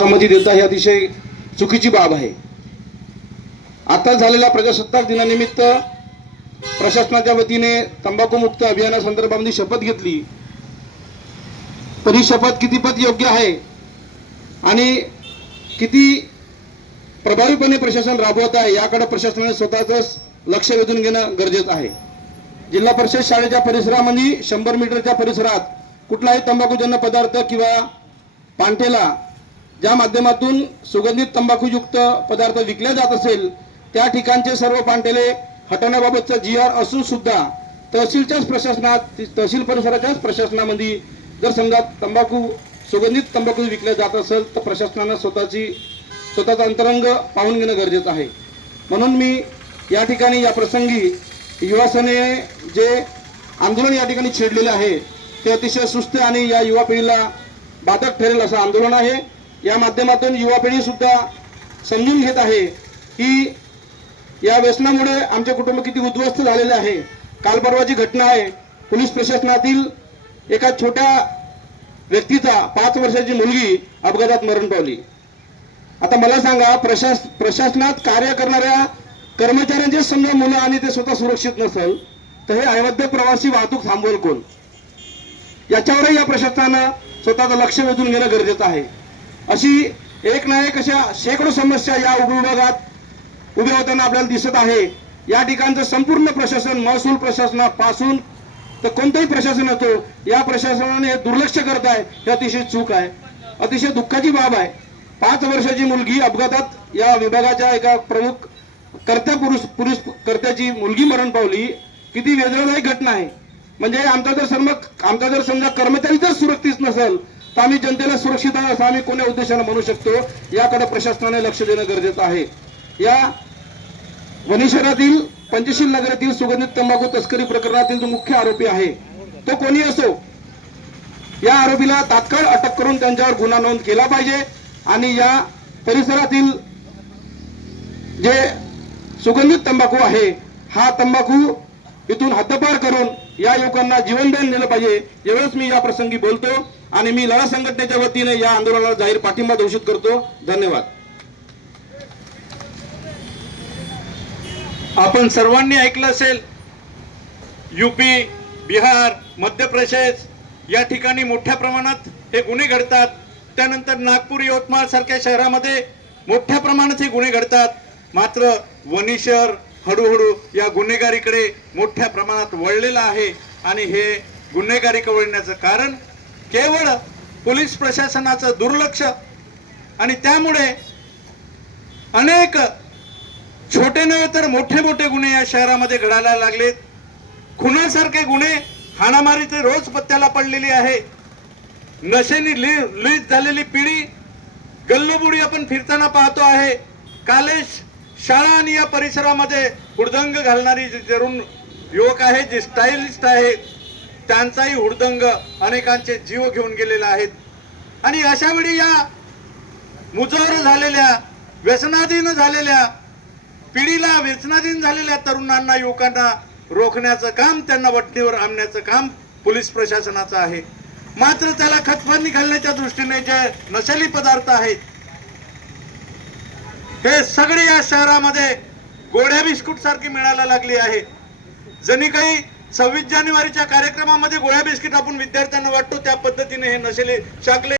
संमती देता ही अतिशय चुकीची बाब आहे। आता झालेल्या प्रजासत्ताक दिनानिमित्त प्रशासनाच्या वतीने तंबाखू मुक्त अभियानासंदर्भामध्ये शपथ घेतली, पण ही शपथ कितीपत योग्य आहे आणि किती प्रभावीपणे प्रशासन राबवत आहे याकडे प्रशासनाने स्वतःच लक्ष वेधून घेणं गरजेचं आहे। जिल्हा परिषद शाळेच्या परिसरामध्ये 100 मीटरच्या परिसरात कुठलाही तंबाखूजन्य पदार्थ किंवा पांठेला ज्या माध्यमातून सुगंधित तंबाखूयुक्त पदार्थ विकले जात असेल त्या ठिकाणचे सर्व पांठेले हटवण्याबाबतचा GR असून सुद्धा तहसीलच्याच प्रशासनात, तहसील परिसराच्याच प्रशासनामध्ये जर समजा सुगंधित तंबाखू विकले जात असेल तर प्रशासनाने स्वतःचा अंतरंग पाहून घेणं गरजेचं आहे। म्हणून मी या ठिकाणी या प्रसंगी युवा सेनेने जे आंदोलन या ठिकाणी छेडलेले आहे ते अतिशय सुस्त आणि या युवा पिढीला बाधक ठरेल असं आंदोलन आहे। या माध्यमातून युवा पिढी सुद्धा समजून घेत आहे की या व्यसनामुळे आमचे कुटुंब किती उद्ध्वस्त झालेले आहे। काल परवाची घटना आहे, पोलीस प्रशासनातील एका छोट्या व्यक्तीचा 5 वर्षाची मुलगी अपघातात मरण पावली। आता मला सांगा, प्रशासनात कार्य करणाऱ्या कर्मचाऱ्यांचे समजा मुलं आणि ते स्वतः सुरक्षित नसेल तर हे अवैध प्रवासी वाहतूक थांबवेल कोण? याच्यावरही या प्रशासनानं स्वतःचं लक्ष वेधून घेणं गरजेचं आहे। अशी एक ना एक अशा शेकडो समस्या या उपविभागात उभ्या होताना आपल्याला दिसत आहे। या ठिकाणचं संपूर्ण प्रशासन, महसूल प्रशासनापासून तर कोणतंही प्रशासन असो, या प्रशासनाने दुर्लक्ष करत आहे, हे अतिशय चूक आहे, अतिशय दुःखाची बाब आहे। 5 वर्षाची मुलगी अपघातात या विभागाच्या एका प्रमुख कर्त्याची मुलगी मरण पावली, किती वेदनादायक घटना आहे। म्हणजे आमचा जर समजा कर्मचारी जर सुरक्षित नसेल तर आम्ही जनतेला सुरक्षित आहे असं आम्ही कोण्या उद्देशाने म्हणू शकतो? याकडे प्रशासनाने लक्ष देणं गरजेचं आहे। या वणी शहरातील पंचशील नगरातील सुगंधित तंबाखू तस्करी प्रकरणातील जो मुख्य आरोपी आहे तो कोणी असो, या आरोपीला तात्काळ अटक करून त्यांच्यावर गुन्हा नोंद केला पाहिजे आणि या परिसरातील जे सुगंधित तंबाखू आहे हा तंबाखू इथून हद्दपार करून या युवकांना जीवनदान दिलं पाहिजे। एवढंच मी या प्रसंगी बोलतो आणि मी लढा संघटनेच्या वतीने या आंदोलनाला जाहीर पाठिंबा घोषित करतो। धन्यवाद। आपण सर्वांनी ऐकलं असेल, यूपी, बिहार, मध्य प्रदेश या ठिकाणी मोठ्या प्रमाणात हे गुन्हे घडतात। त्यानंतर नागपूर, यवतमाळ सारख्या शहरामध्ये मोठ्या प्रमाणात हे गुन्हे घडतात। मात्र वणी शहर हळूहळू या गुन्हेगारीकडे मोठ्या प्रमाणात वळलेलं आहे आणि हे गुन्हेगारीकडे वळण्याचं कारण केवळ पोलीस प्रशासनाचं दुर्लक्ष आणि त्यामुळे अनेक छोटे नव्हे तर मोठे मोठे गुन्हे या शहरामध्ये घडायला लागलेत। खुनासारखे गुन्हे, हाणामारीचे रोज पत्त्याला पडलेली आहे। नशेनी लीड झालेली पिढी गल्लोबुडी आपण फिरताना पाहतो आहे। कॉलेज, शाळा आणि या परिसरामध्ये हुडदंग घालणारी जे तरुण युवक आहेत, जे स्टायलिस्ट आहेत, त्यांचाही हुडदंग अनेकांचे जीव घेऊन गेलेले आहेत। आणि अशा वेळी या मुजोर झालेल्या, व्यसनाधीन झालेल्या पिढीला, व्यसनाधीन झालेल्या तरुणांना, युवकांना रोखण्याचं काम, त्यांना वठणीवर आणण्याचं काम पोलीस प्रशासनाचं आहे। मात्र त्याला खतपाणी घालण्याच्या दृष्टीने जे नशेली पदार्थ आहेत हे सगळे या शहरामध्ये गोळ्या बिस्कुट सारखी मिळायला लागली आहे। जणी काही 26 जानेवारीच्या कार्यक्रमामध्ये गोळ्या बिस्किट आपण विद्यार्थ्यांना वाटतो त्या पद्धतीने हे नशेले चॉकलेट